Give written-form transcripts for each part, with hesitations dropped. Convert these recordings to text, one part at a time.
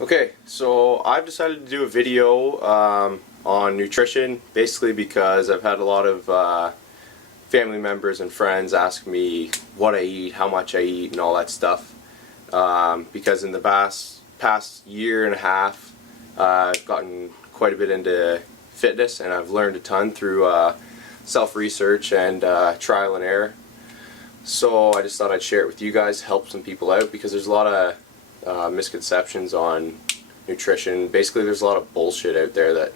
Okay, so I've decided to do a video on nutrition, basically because I've had a lot of family members and friends ask me what I eat, how much I eat, and all that stuff. Because in the past year and a half, I've gotten quite a bit into fitness, and I've learned a ton through self-research and trial and error. So I just thought I'd share it with you guys, help some people out, because there's a lot of misconceptions on nutrition. Basically, there's a lot of bullshit out there that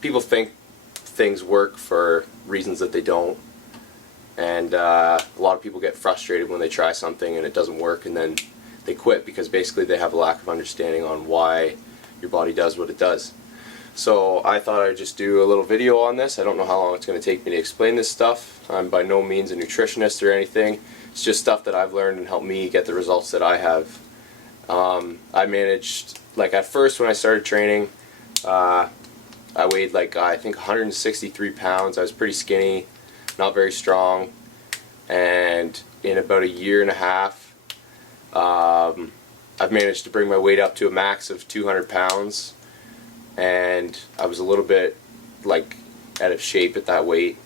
people think things work for reasons that they don't, and a lot of people get frustrated when they try something and it doesn't work, and then they quit because basically they have a lack of understanding on why your body does what it does. So I thought I'd just do a little video on this. I don't know how long it's going to take me to explain this stuff. I'm by no means a nutritionist or anything. It's just stuff that I've learned and helped me get the results that I have. I managed, like at first when I started training, I weighed like I think 163 pounds. I was pretty skinny, not very strong, and in about a year and a half, I've managed to bring my weight up to a max of 200 pounds, and I was a little bit like out of shape at that weight,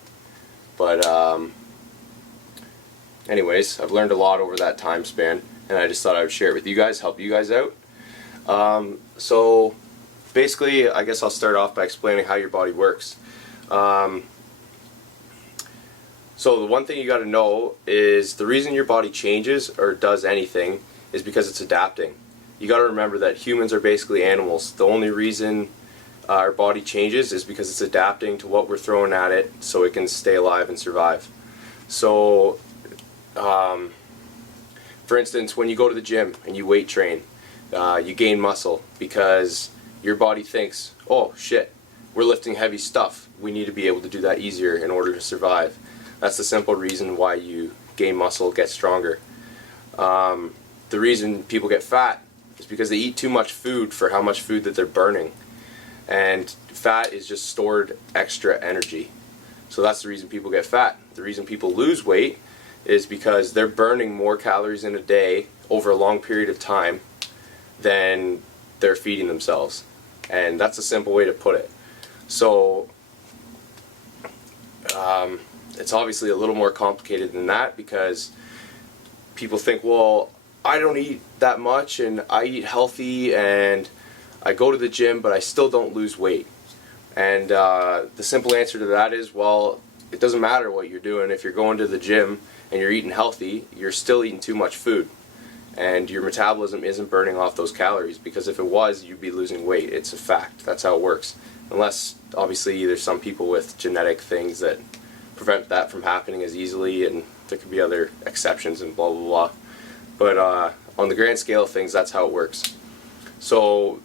but anyways, I've learned a lot over that time span, and I just thought I would share it with you guys, help you guys out. So basically, I guess I'll start off by explaining how your body works. So the one thing you got to know is the reason your body changes or does anything is because it's adapting. You got to remember that humans are basically animals. The only reason our body changes is because it's adapting to what we're throwing at it so it can stay alive and survive. So for instance, when you go to the gym and you weight train, you gain muscle because your body thinks, oh shit, we're lifting heavy stuff, we need to be able to do that easier in order to survive. That's the simple reason why you gain muscle, get stronger. The reason people get fat is because they eat too much food for how much food that they're burning, and fat is just stored extra energy. So that's the reason people get fat. The reason people lose weight is because they're burning more calories in a day over a long period of time than they're feeding themselves. And that's a simple way to put it. So it's obviously a little more complicated than that, because people think, well, I don't eat that much and I eat healthy and I go to the gym but I still don't lose weight. And the simple answer to that is, well, it doesn't matter what you're doing. If you're going to the gym and you're eating healthy, you're still eating too much food, and your metabolism isn't burning off those calories, because if it was, you'd be losing weight. It's a fact. That's how it works. Unless, obviously, there's some people with genetic things that prevent that from happening as easily, and there could be other exceptions and blah, blah, blah. But on the grand scale of things, that's how it works. So,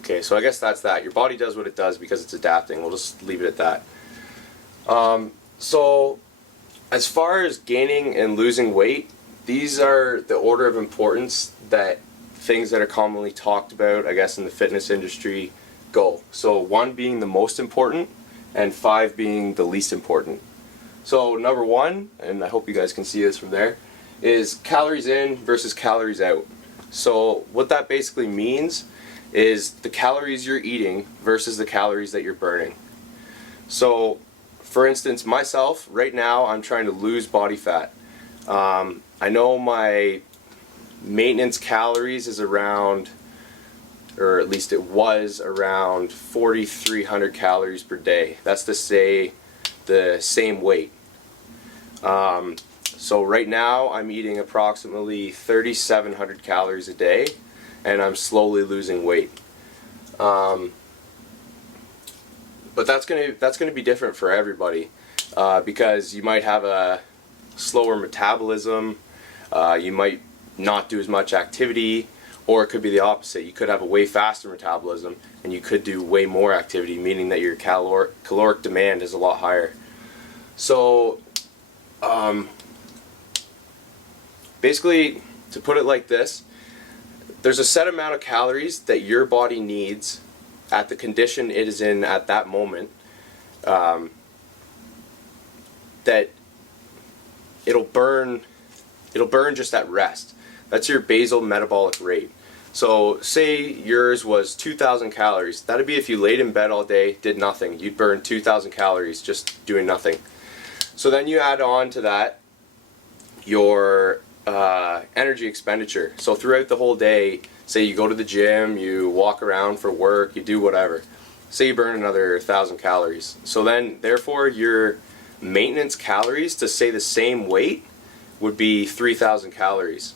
okay, so I guess that's that. Your body does what it does because it's adapting. We'll just leave it at that. So as far as gaining and losing weight, these are the order of importance that things that are commonly talked about, I guess, in the fitness industry go. So 1 being the most important and 5 being the least important. So number 1, and I hope you guys can see this from there, is calories in versus calories out. So what that basically means is the calories you're eating versus the calories that you're burning. So for instance, myself, right now I'm trying to lose body fat. I know my maintenance calories is around, or at least it was around 4,300 calories per day. That's to say the same weight. So right now I'm eating approximately 3,700 calories a day, and I'm slowly losing weight. But that's gonna be different for everybody, because you might have a slower metabolism, you might not do as much activity, or it could be the opposite. You could have a way faster metabolism and you could do way more activity, meaning that your caloric demand is a lot higher. So basically, to put it like this, there's a set amount of calories that your body needs at the condition it is in at that moment, that it'll burn It'll burn just at rest. That's your basal metabolic rate. So say yours was 2,000 calories. That'd be if you laid in bed all day, did nothing. You'd burn 2,000 calories just doing nothing. So then you add on to that your energy expenditure. So throughout the whole day, say you go to the gym, you walk around for work, you do whatever. Say you burn another 1,000 calories. So then, therefore, your maintenance calories to say the same weight would be 3,000 calories.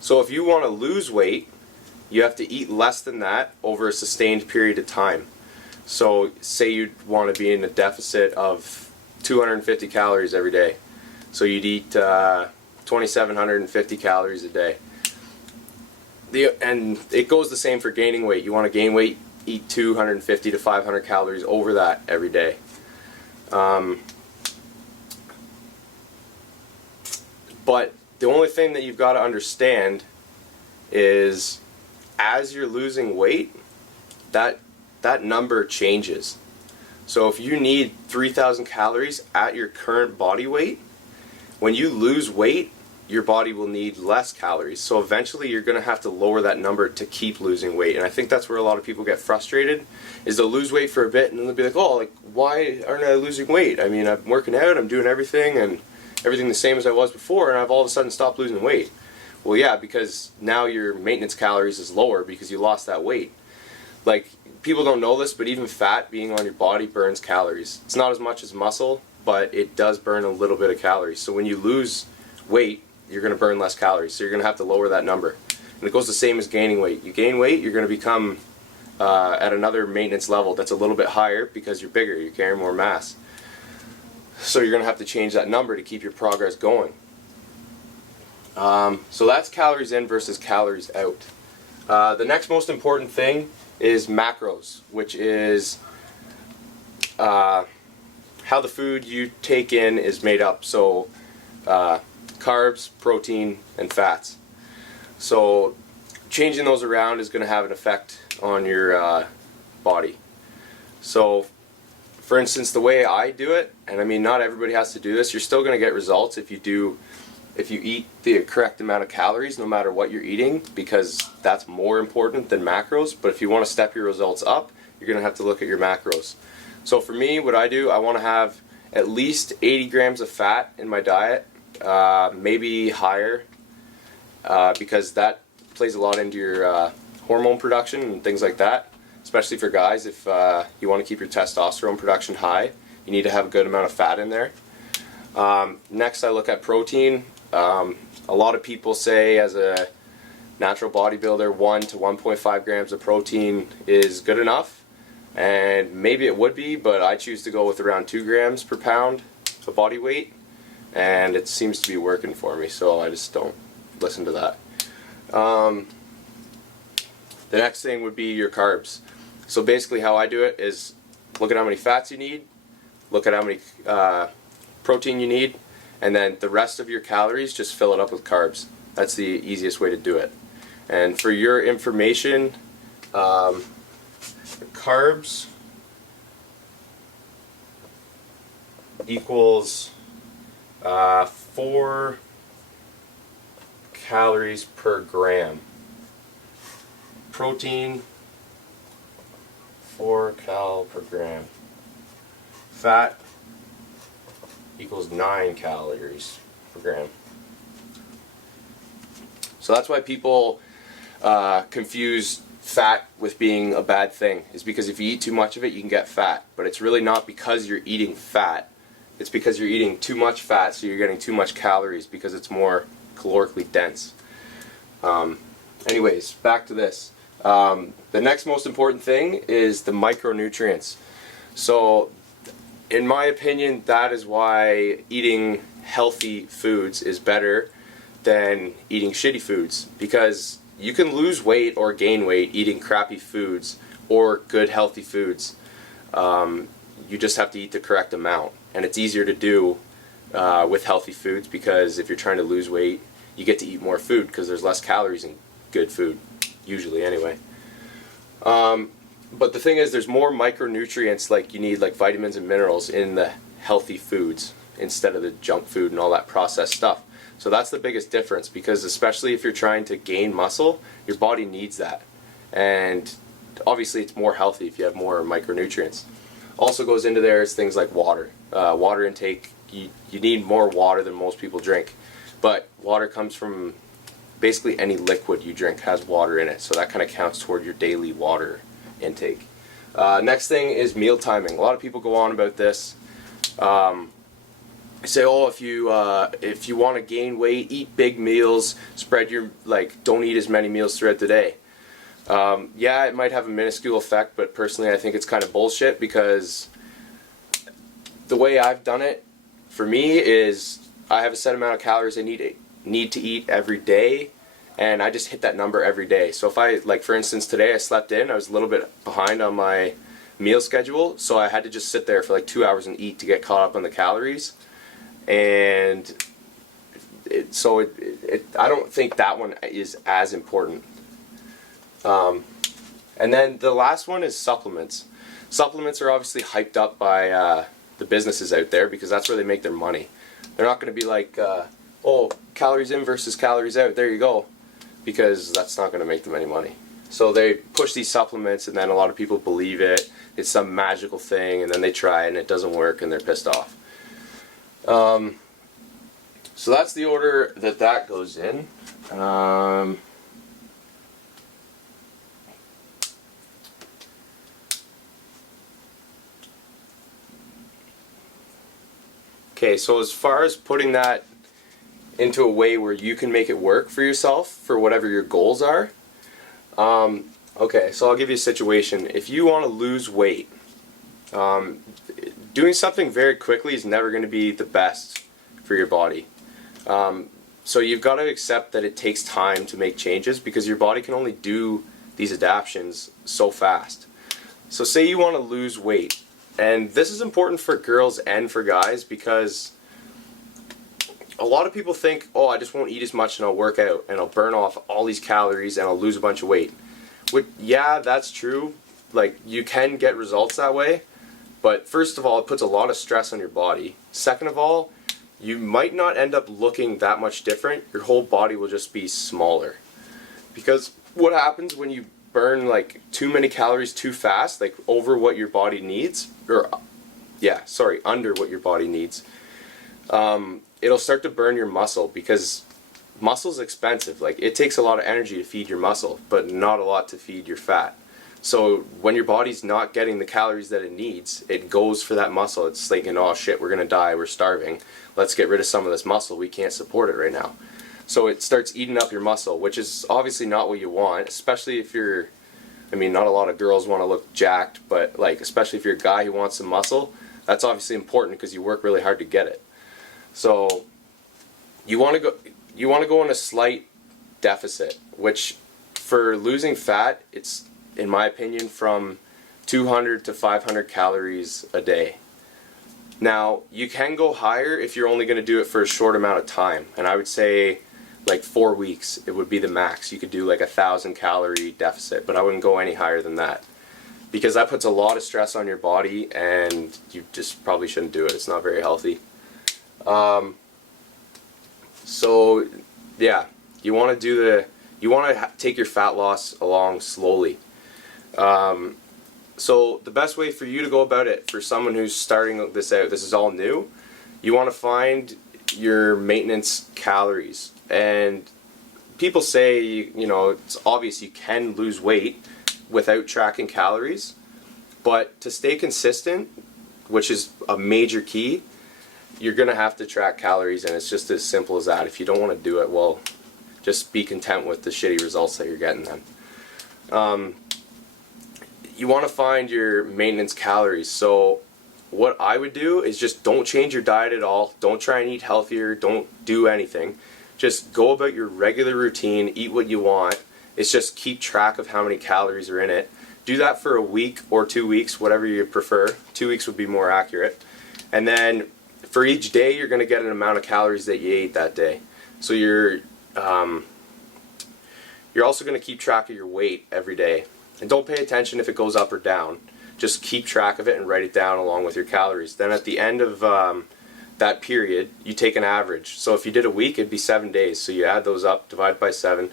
So if you want to lose weight, you have to eat less than that over a sustained period of time. So say you want to be in a deficit of 250 calories every day. So you'd eat 2,750 calories a day. And it goes the same for gaining weight. You want to gain weight, eat 250 to 500 calories over that every day. But the only thing that you've got to understand is as you're losing weight, that number changes. So if you need 3,000 calories at your current body weight, when you lose weight, your body will need less calories. So eventually you're going to have to lower that number to keep losing weight. And I think that's where a lot of people get frustrated, is they'll lose weight for a bit and then they'll be like, oh, like, why aren't I losing weight? I mean, I'm working out, I'm doing everything, and everything the same as I was before, and I've all of a sudden stopped losing weight. Well, yeah, because now your maintenance calories is lower because you lost that weight. Like, people don't know this, but even fat being on your body burns calories. It's not as much as muscle, but it does burn a little bit of calories. So when you lose weight, you're going to burn less calories. So you're going to have to lower that number. And it goes the same as gaining weight. You gain weight, you're going to become at another maintenance level that's a little bit higher because you're bigger, you're carrying more mass. So you're going to have to change that number to keep your progress going. So that's calories in versus calories out. The next most important thing is macros, which is how the food you take in is made up. So carbs, protein, and fats. So changing those around is going to have an effect on your body. So for instance, the way I do it, and I mean not everybody has to do this, you're still going to get results if you eat the correct amount of calories no matter what you're eating, because that's more important than macros. But if you want to step your results up, you're going to have to look at your macros. So for me, what I do, I want to have at least 80 grams of fat in my diet, maybe higher, because that plays a lot into your hormone production and things like that. Especially for guys, if you want to keep your testosterone production high, you need to have a good amount of fat in there. Next, I look at protein. A lot of people say as a natural bodybuilder 1 to 1.5 grams of protein is good enough, and maybe it would be, but I choose to go with around 2 grams per pound of body weight, and it seems to be working for me, so I just don't listen to that. The next thing would be your carbs. So basically how I do it is look at how many fats you need, look at how many protein you need, and then the rest of your calories, just fill it up with carbs. That's the easiest way to do it. And for your information, carbs equals 4 calories per gram. Protein, 4 cal per gram. Fat equals 9 calories per gram. So that's why people confuse fat with being a bad thing, is because if you eat too much of it, you can get fat. But it's really not because you're eating fat. It's because you're eating too much fat, so you're getting too much calories because it's more calorically dense. Anyways, back to this. The next most important thing is the micronutrients. So in my opinion, that is why eating healthy foods is better than eating shitty foods, because you can lose weight or gain weight eating crappy foods or good healthy foods. You just have to eat the correct amount, and it's easier to do with healthy foods, because if you're trying to lose weight, you get to eat more food because there's less calories in good food, usually anyway. But the thing is, there's more micronutrients like you need, like vitamins and minerals, in the healthy foods instead of the junk food and all that processed stuff. So that's the biggest difference, because especially if you're trying to gain muscle, your body needs that. And obviously it's more healthy if you have more micronutrients. Also goes into there is things like water. Water intake, you need more water than most people drink. But water comes from basically any liquid you drink has water in it. So that kind of counts toward your daily water intake. Next thing is meal timing. A lot of people go on about this. Say, oh, if you want to gain weight, eat big meals, spread your, don't eat as many meals throughout the day. Yeah, it might have a minuscule effect, but personally I think it's kind of bullshit, because the way I've done it for me is I have a set amount of calories I need to eat every day, and I just hit that number every day. So if I, for instance, today I slept in, I was a little bit behind on my meal schedule, so I had to just sit there for 2 hours and eat to get caught up on the calories. And I don't think that one is as important. And then the last one is supplements. Supplements are obviously hyped up by the businesses out there, because that's where they make their money. They're not going to be like, oh, calories in versus calories out, there you go, because that's not going to make them any money. So they push these supplements, and then a lot of people believe it. It's some magical thing, and then they try it and it doesn't work, and they're pissed off. So that's the order that goes in. Okay, so as far as putting that into a way where you can make it work for yourself, for whatever your goals are, okay, so I'll give you a situation. If you want to lose weight, doing something very quickly is never going to be the best for your body. So you've got to accept that it takes time to make changes, because your body can only do these adaptations so fast. So say you want to lose weight, and this is important for girls and for guys, because a lot of people think, oh, I just won't eat as much and I'll work out and I'll burn off all these calories and I'll lose a bunch of weight. Yeah, that's true. You can get results that way, but first of all, it puts a lot of stress on your body. Second of all, you might not end up looking that much different. Your whole body will just be smaller. Because what happens when you burn too many calories too fast, over what your body needs, or under what your body needs, it'll start to burn your muscle, because muscle's expensive. It takes a lot of energy to feed your muscle, but not a lot to feed your fat. So when your body's not getting the calories that it needs, it goes for that muscle. It's thinking, oh shit, we're gonna die, we're starving, let's get rid of some of this muscle, we can't support it right now. So it starts eating up your muscle, which is obviously not what you want, especially if you're, not a lot of girls want to look jacked, but especially if you're a guy who wants some muscle, that's obviously important, because you work really hard to get it. So you want to go in a slight deficit, which for losing fat, it's, in my opinion, from 200 to 500 calories a day. Now, you can go higher if you're only going to do it for a short amount of time, and I would say 4 weeks it would be the max. You could do 1,000 calorie deficit, but I wouldn't go any higher than that, because that puts a lot of stress on your body, and you just probably shouldn't do it. It's not very healthy. So yeah, you want to take your fat loss along slowly. So the best way for you to go about it, for someone who's starting this out, this is all new, you want to find your maintenance calories. And people say, it's obvious you can lose weight without tracking calories, but to stay consistent, which is a major key, you're going to have to track calories, and it's just as simple as that. If you don't want to do it, well, just be content with the shitty results that you're getting then. You want to find your maintenance calories. So what I would do is just don't change your diet at all. Don't try and eat healthier. Don't do anything. Just go about your regular routine, eat what you want. It's just keep track of how many calories are in it. Do that for a week or 2 weeks, whatever you prefer. 2 weeks would be more accurate. And then for each day, you're going to get an amount of calories that you ate that day. So you're also going to keep track of your weight every day. And don't pay attention if it goes up or down. Just keep track of it and write it down along with your calories. Then at the end of that period, you take an average. So if you did a week, it'd be 7 days. So you add those up, divide by 7.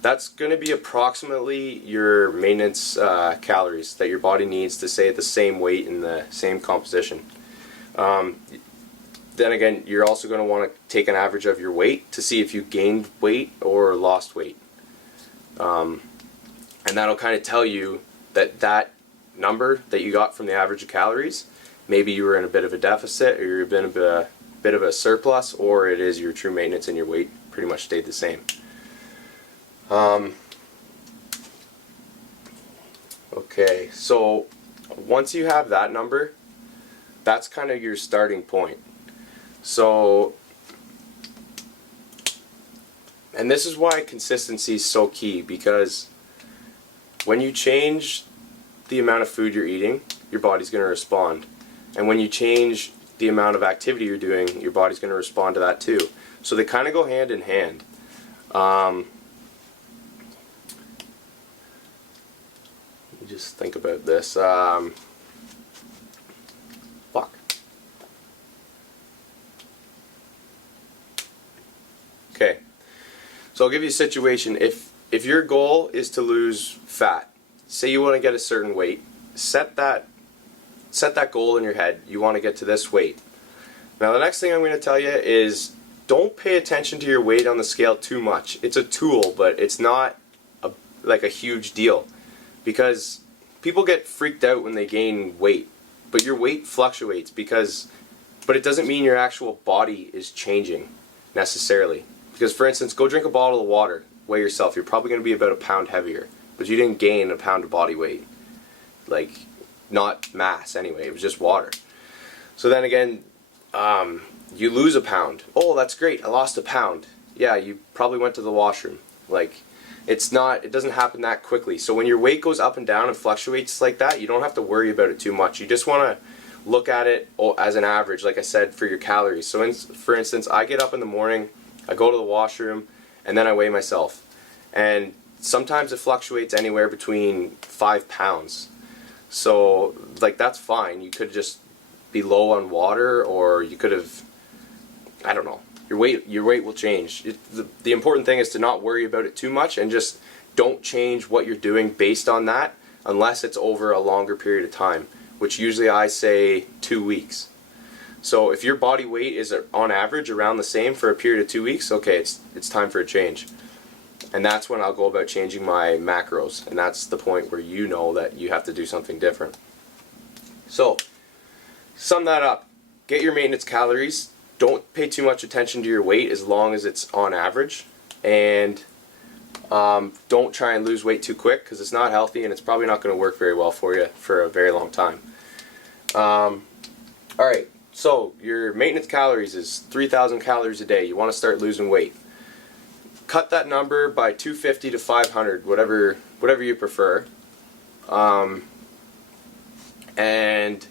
That's going to be approximately your maintenance calories that your body needs to stay at the same weight and the same composition. Then again, you're also going to want to take an average of your weight to see if you gained weight or lost weight. And that'll kind of tell you that number that you got from the average of calories, maybe you were in a bit of a deficit, or you've been a bit of a surplus, or it is your true maintenance and your weight pretty much stayed the same. Okay, so once you have that number, that's kind of your starting point. So, and this is why consistency is so key, because when you change the amount of food you're eating, your body's going to respond. And when you change the amount of activity you're doing, your body's going to respond to that too. So they kind of go hand in hand. Just think about this. Okay, so I'll give you a situation. If your goal is to lose fat, say you want to get a certain weight, set that goal in your head. You want to get to this weight. Now the next thing I'm going to tell you is don't pay attention to your weight on the scale too much. It's a tool, but it's not like a huge deal, because people get freaked out when they gain weight. But your weight fluctuates but it doesn't mean your actual body is changing necessarily. Because for instance, go drink a bottle of water, weigh yourself, you're probably going to be about a pound heavier, but you didn't gain a pound of body weight. Like, not mass anyway, it was just water. So then again, you lose a pound. Oh, that's great, I lost a pound. Yeah, you probably went to the washroom. Like, it doesn't happen that quickly. So when your weight goes up and down and fluctuates like that, you don't have to worry about it too much. You just want to look at it as an average, like I said, for your calories. So for instance, I get up in the morning, I go to the washroom, and then I weigh myself. And sometimes it fluctuates anywhere between 5 pounds. So, like, that's fine. You could just be low on water, or you could have, I don't know. Your weight will change. The important thing is to not worry about it too much, and just don't change what you're doing based on that unless it's over a longer period of time, which usually I say 2 weeks. So if your body weight is on average around the same for a period of 2 weeks, okay, it's time for a change. And that's when I'll go about changing my macros, and that's the point where you know that you have to do something different. So, sum that up. Get your maintenance calories. Don't pay too much attention to your weight as long as it's on average. And don't try and lose weight too quick, because it's not healthy and it's probably not going to work very well for you for a very long time. Alright. So, your maintenance calories is 3,000 calories a day. You want to start losing weight. Cut that number by 250 to 500, whatever you prefer. And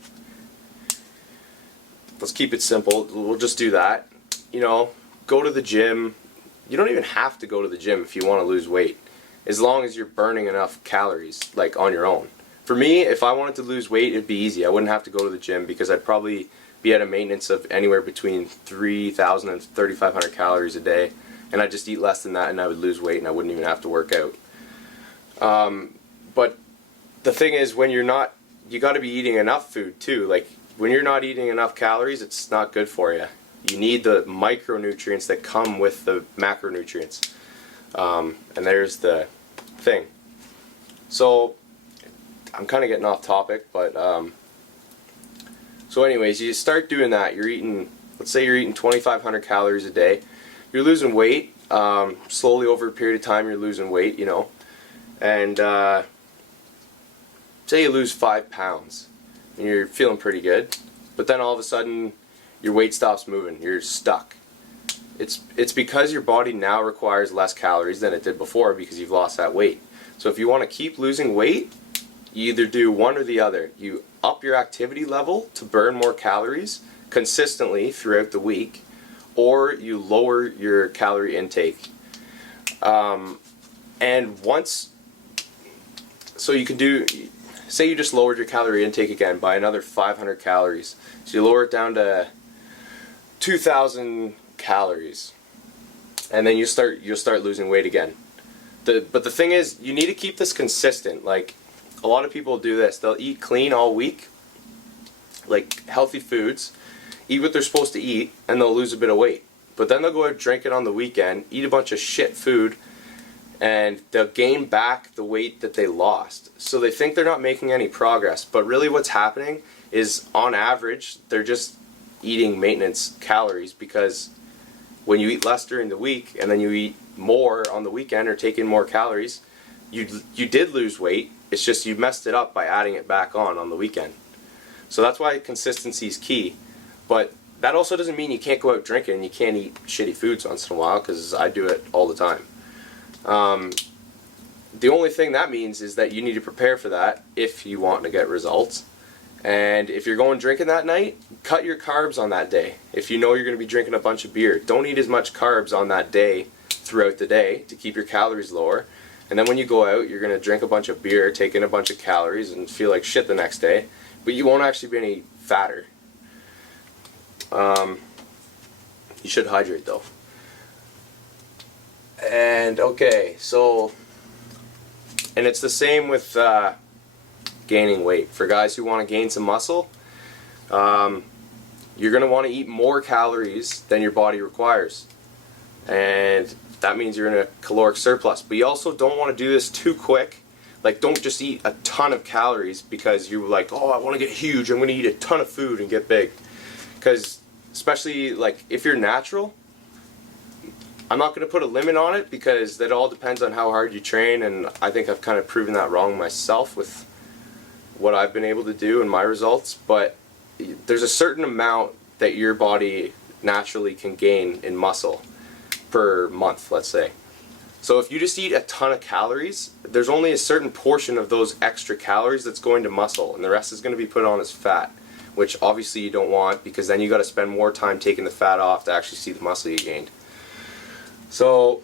let's keep it simple. We'll just do that. You know, go to the gym. You don't even have to go to the gym if you want to lose weight, as long as you're burning enough calories, like, on your own. For me, if I wanted to lose weight, it'd be easy. I wouldn't have to go to the gym, because I'd probably be at a maintenance of anywhere between 3,000 and 3,500 calories a day, and I'd just eat less than that and I would lose weight and I wouldn't even have to work out. But the thing is, when you're not, you got to be eating enough food too. Like, when you're not eating enough calories, it's not good for you. You need the micronutrients that come with the macronutrients. And there's the thing. So, I'm kind of getting off topic, but so anyways, you start doing that. You're eating, let's say you're eating 2,500 calories a day. You're losing weight. Slowly over a period of time, you're losing weight, you know. And say you lose 5 pounds, and you're feeling pretty good, but then all of a sudden, your weight stops moving. You're stuck. It's because your body now requires less calories than it did before, because you've lost that weight. So if you want to keep losing weight, you either do one or the other. You up your activity level to burn more calories consistently throughout the week, or you lower your calorie intake. And once, so you can do, say you just lowered your calorie intake again by another 500 calories. So you lower it down to 2,000 calories, and then you'll start losing weight again. But the thing is, you need to keep this consistent. Like, a lot of people do this. They'll eat clean all week, like healthy foods, eat what they're supposed to eat, and they'll lose a bit of weight. But then they'll go out drinking on the weekend, eat a bunch of shit food, and they'll gain back the weight that they lost. So they think they're not making any progress, but really what's happening is, on average, they're just eating maintenance calories, because when you eat less during the week and then you eat more on the weekend or take in more calories, you did lose weight. It's just you messed it up by adding it back on the weekend. So that's why consistency is key. But that also doesn't mean you can't go out drinking and you can't eat shitty foods once in a while, because I do it all the time. The only thing that means is that you need to prepare for that if you want to get results. And if you're going drinking that night, cut your carbs on that day. If you know you're going to be drinking a bunch of beer, don't eat as much carbs on that day throughout the day to keep your calories lower. And then when you go out, you're going to drink a bunch of beer, take in a bunch of calories, and feel like shit the next day. But you won't actually be any fatter. You should hydrate though. And okay, so, and it's the same with gaining weight. For guys who want to gain some muscle, you're going to want to eat more calories than your body requires. And that means you're in a caloric surplus. But you also don't want to do this too quick. Like, don't just eat a ton of calories because you're like, oh, I want to get huge, I'm going to eat a ton of food and get big. Because especially like if you're natural, I'm not going to put a limit on it, because that all depends on how hard you train, and I think I've kind of proven that wrong myself with what I've been able to do and my results. But there's a certain amount that your body naturally can gain in muscle per month, let's say. So if you just eat a ton of calories, there's only a certain portion of those extra calories that's going to muscle, and the rest is going to be put on as fat, which obviously you don't want, because then you got to spend more time taking the fat off to actually see the muscle you gained. So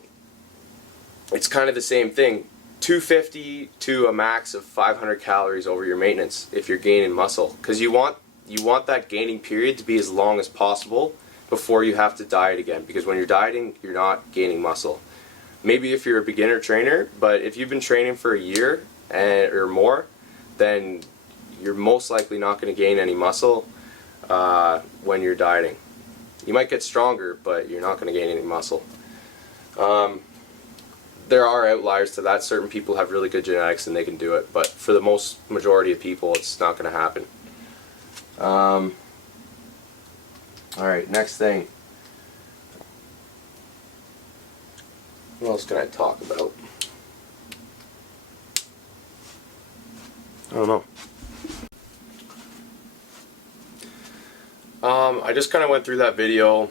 it's kind of the same thing. 250 to a max of 500 calories over your maintenance if you're gaining muscle, because you want that gaining period to be as long as possible before you have to diet again, because when you're dieting, you're not gaining muscle. Maybe if you're a beginner trainer, but if you've been training for a year or more, then you're most likely not going to gain any muscle when you're dieting. You might get stronger, but you're not going to gain any muscle. There are outliers to that. Certain people have really good genetics and they can do it, but for the majority of people, it's not going to happen. Alright, next thing. What else can I talk about? I don't know. I just kind of went through that video,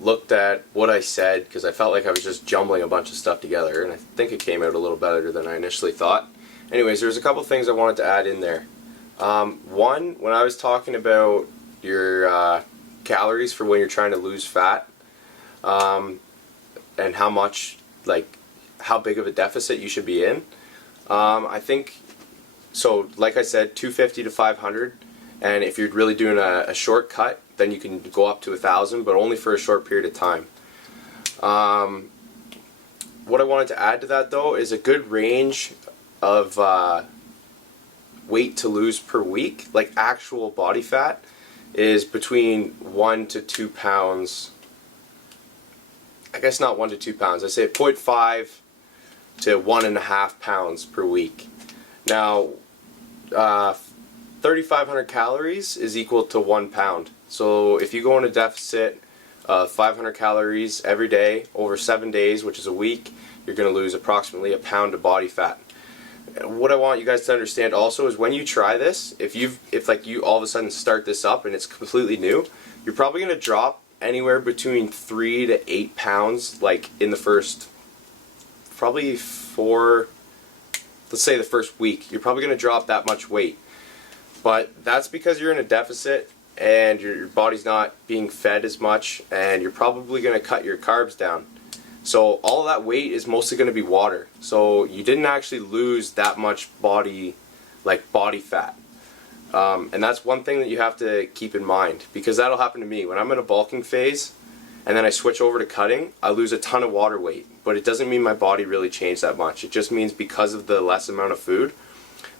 looked at what I said, because I felt like I was just jumbling a bunch of stuff together, and I think it came out a little better than I initially thought. Anyways, there's a couple things I wanted to add in there. One, when I was talking about your calories for when you're trying to lose fat, and how much, like, how big of a deficit you should be in, I think, so like I said, 250 to 500, and if you're really doing a shortcut, then you can go up to 1,000, but only for a short period of time. What I wanted to add to that though is a good range of weight to lose per week, like actual body fat, is between 1 to 2 pounds. I guess not 1 to 2 pounds. I say 0.5 to 1.5 pounds per week. Now, 3,500 calories is equal to 1 pound. So if you go in a deficit of 500 calories every day over 7 days, which is a week, you're going to lose approximately 1 pound of body fat. What I want you guys to understand also is when you try this, if you all of a sudden start this up and it's completely new, you're probably going to drop anywhere between 3 to 8 pounds, like in the first, probably let's say the first week. You're probably going to drop that much weight. But that's because you're in a deficit and your body's not being fed as much, and you're probably going to cut your carbs down. So all of that weight is mostly going to be water. So you didn't actually lose that much body fat. And that's one thing that you have to keep in mind, because that'll happen to me. When I'm in a bulking phase and then I switch over to cutting, I lose a ton of water weight, but it doesn't mean my body really changed that much. It just means because of the less amount of food,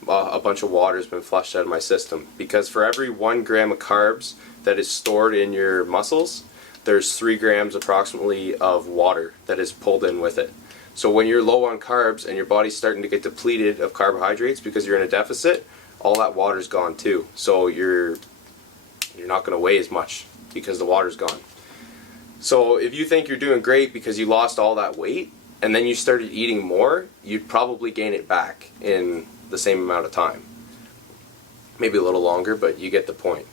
a bunch of water has been flushed out of my system. Because for every 1 gram of carbs that is stored in your muscles, there's 3 grams approximately of water that is pulled in with it. So when you're low on carbs and your body's starting to get depleted of carbohydrates because you're in a deficit, all that water's gone too. So you're not going to weigh as much because the water's gone. So if you think you're doing great because you lost all that weight and then you started eating more, you'd probably gain it back in the same amount of time. Maybe a little longer, but you get the point.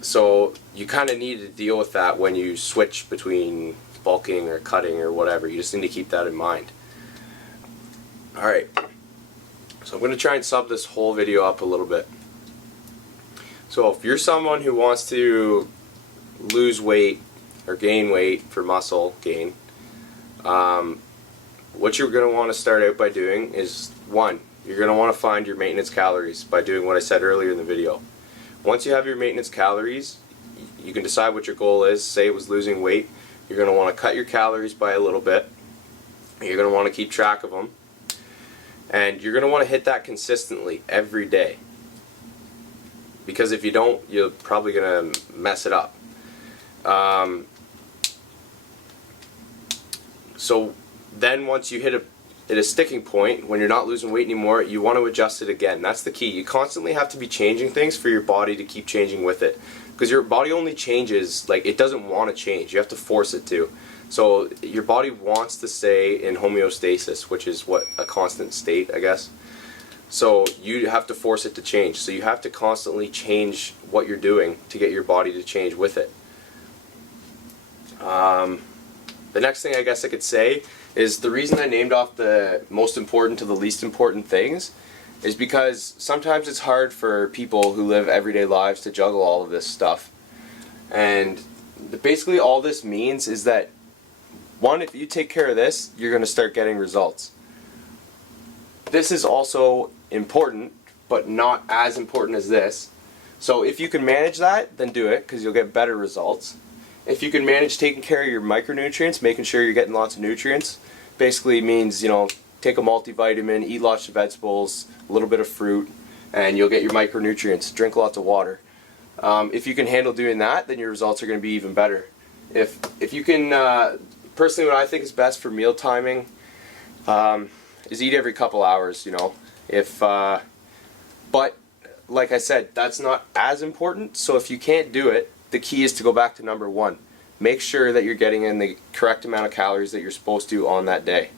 So you kind of need to deal with that when you switch between bulking or cutting or whatever. You just need to keep that in mind. Alright, so I'm going to try and sum this whole video up a little bit. So if you're someone who wants to lose weight or gain weight for muscle gain, what you're going to want to start out by doing is, 1, you're going to want to find your maintenance calories by doing what I said earlier in the video. Once you have your maintenance calories, you can decide what your goal is. Say it was losing weight. You're going to want to cut your calories by a little bit. You're going to want to keep track of them. And you're going to want to hit that consistently every day. Because if you don't, you're probably going to mess it up. So then once you hit a sticking point, when you're not losing weight anymore, you want to adjust it again. That's the key. You constantly have to be changing things for your body to keep changing with it. Because your body only changes, like, it doesn't want to change. You have to force it to. So your body wants to stay in homeostasis, which is what a constant state, I guess. So you have to force it to change. So you have to constantly change what you're doing to get your body to change with it. The next thing I guess I could say is the reason I named off the most important to the least important things is because sometimes it's hard for people who live everyday lives to juggle all of this stuff. And basically all this means is that, 1, if you take care of this, you're going to start getting results. This is also important, but not as important as this. So if you can manage that, then do it, because you'll get better results. If you can manage taking care of your micronutrients, making sure you're getting lots of nutrients, basically means, take a multivitamin, eat lots of vegetables, a little bit of fruit, and you'll get your micronutrients. Drink lots of water. If you can handle doing that, then your results are going to be even better. If you can, personally, what I think is best for meal timing is eat every couple hours. But like I said, that's not as important. So if you can't do it, the key is to go back to number 1. Make sure that you're getting in the correct amount of calories that you're supposed to on that day.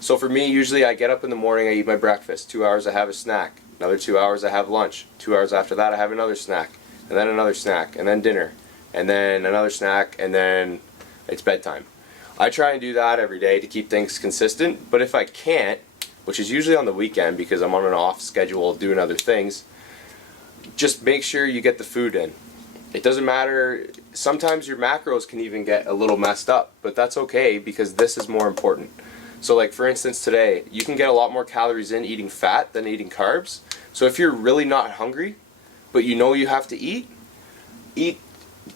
So for me, usually I get up in the morning, I eat my breakfast. 2 hours I have a snack. Another 2 hours I have lunch. 2 hours after that I have another snack. And then another snack. And then dinner. And then another snack. And then it's bedtime. I try and do that every day to keep things consistent. But if I can't, which is usually on the weekend because I'm on an off schedule doing other things, just make sure you get the food in. It doesn't matter. Sometimes your macros can even get a little messed up, but that's okay because this is more important. So like for instance today, you can get a lot more calories in eating fat than eating carbs. So if you're really not hungry, but you know you have to eat,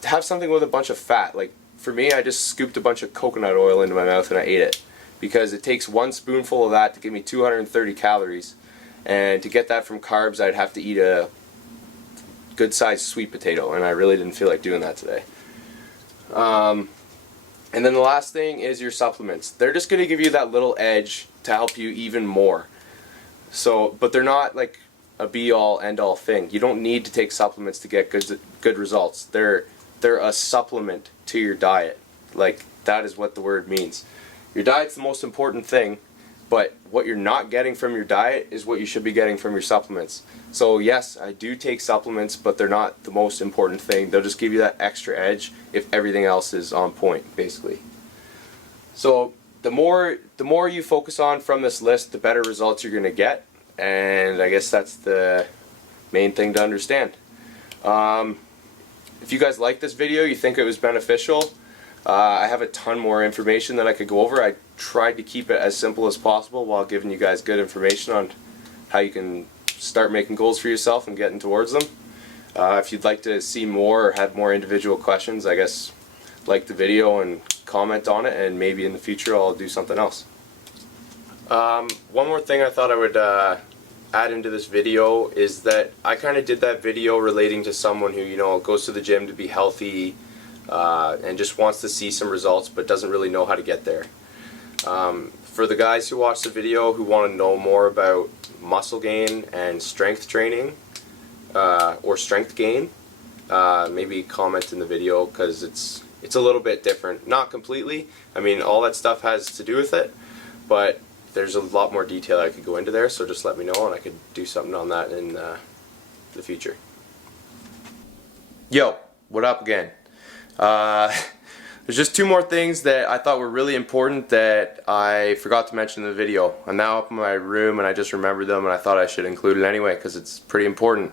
have something with a bunch of fat. Like for me, I just scooped a bunch of coconut oil into my mouth and I ate it. Because it takes 1 spoonful of that to give me 230 calories. And to get that from carbs, I'd have to eat a good-sized sweet potato, and I really didn't feel like doing that today. And then the last thing is your supplements. They're just going to give you that little edge to help you even more. So, but they're not like a be-all, end-all thing. You don't need to take supplements to get good results. They're a supplement to your diet. Like, that is what the word means. Your diet's the most important thing, but what you're not getting from your diet is what you should be getting from your supplements. So yes, I do take supplements, but they're not the most important thing. They'll just give you that extra edge if everything else is on point, basically. So the more you focus on from this list, the better results you're going to get, and I guess that's the main thing to understand. If you guys like this video, you think it was beneficial, I have a ton more information that I could go over. I tried to keep it as simple as possible while giving you guys good information on how you can start making goals for yourself and getting towards them. If you'd like to see more or have more individual questions, I guess like the video and comment on it, and maybe in the future I'll do something else. One more thing I thought I would add into this video is that I kind of did that video relating to someone who, you know, goes to the gym to be healthy and just wants to see some results but doesn't really know how to get there. For the guys who watch the video who want to know more about muscle gain and strength training or strength gain, maybe comment in the video, because it's a little bit different. Not completely. I mean, all that stuff has to do with it, but there's a lot more detail I could go into there, so just let me know and I could do something on that in the future. Yo, what up again? There's just two more things that I thought were really important that I forgot to mention in the video. I'm now up in my room and I just remembered them, and I thought I should include it anyway because it's pretty important.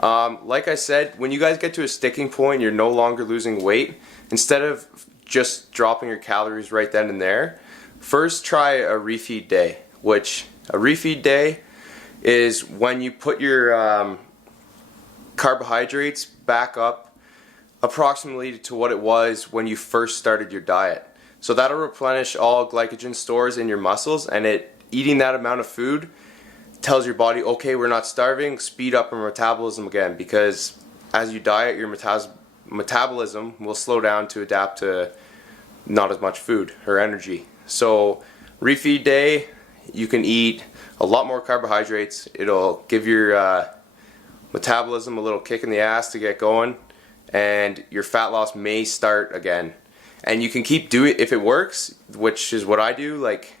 Like I said, when you guys get to a sticking point, you're no longer losing weight, instead of just dropping your calories right then and there, first try a refeed day. Which a refeed day is when you put your carbohydrates back up approximately to what it was when you first started your diet. So that'll replenish all glycogen stores in your muscles, and eating that amount of food tells your body, okay, we're not starving, speed up our metabolism again, because as you diet, your metabolism will slow down to adapt to not as much food or energy. So refeed day, you can eat a lot more carbohydrates. It'll give your metabolism a little kick in the ass to get going, and your fat loss may start again. And you can keep doing it if it works, which is what I do. Like,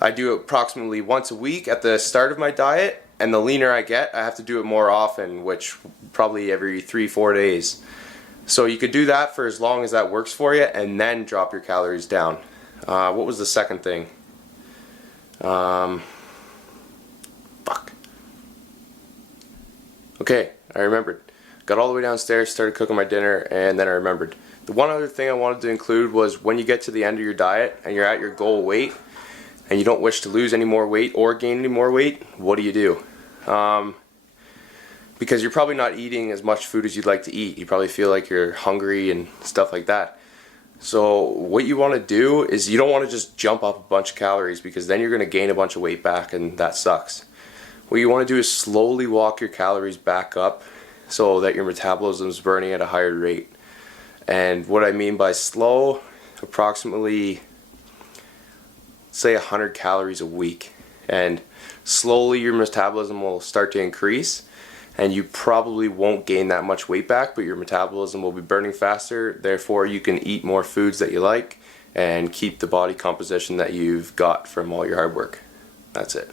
I do it approximately once a week at the start of my diet, and the leaner I get, I have to do it more often, which probably every 3-4 days. So you could do that for as long as that works for you, and then drop your calories down. What was the second thing? Fuck. Okay, I remembered. Got all the way downstairs, started cooking my dinner, and then I remembered. The one other thing I wanted to include was when you get to the end of your diet and you're at your goal weight and you don't wish to lose any more weight or gain any more weight, what do? Because you're probably not eating as much food as you'd like to eat. You probably feel like you're hungry and stuff like that. So what you want to do is you don't want to just jump up a bunch of calories, because then you're going to gain a bunch of weight back, and that sucks. What you want to do is slowly walk your calories back up so that your metabolism is burning at a higher rate. And what I mean by slow, approximately, say 100 calories a week. And slowly your metabolism will start to increase, and you probably won't gain that much weight back, but your metabolism will be burning faster. Therefore, you can eat more foods that you like and keep the body composition that you've got from all your hard work. That's it.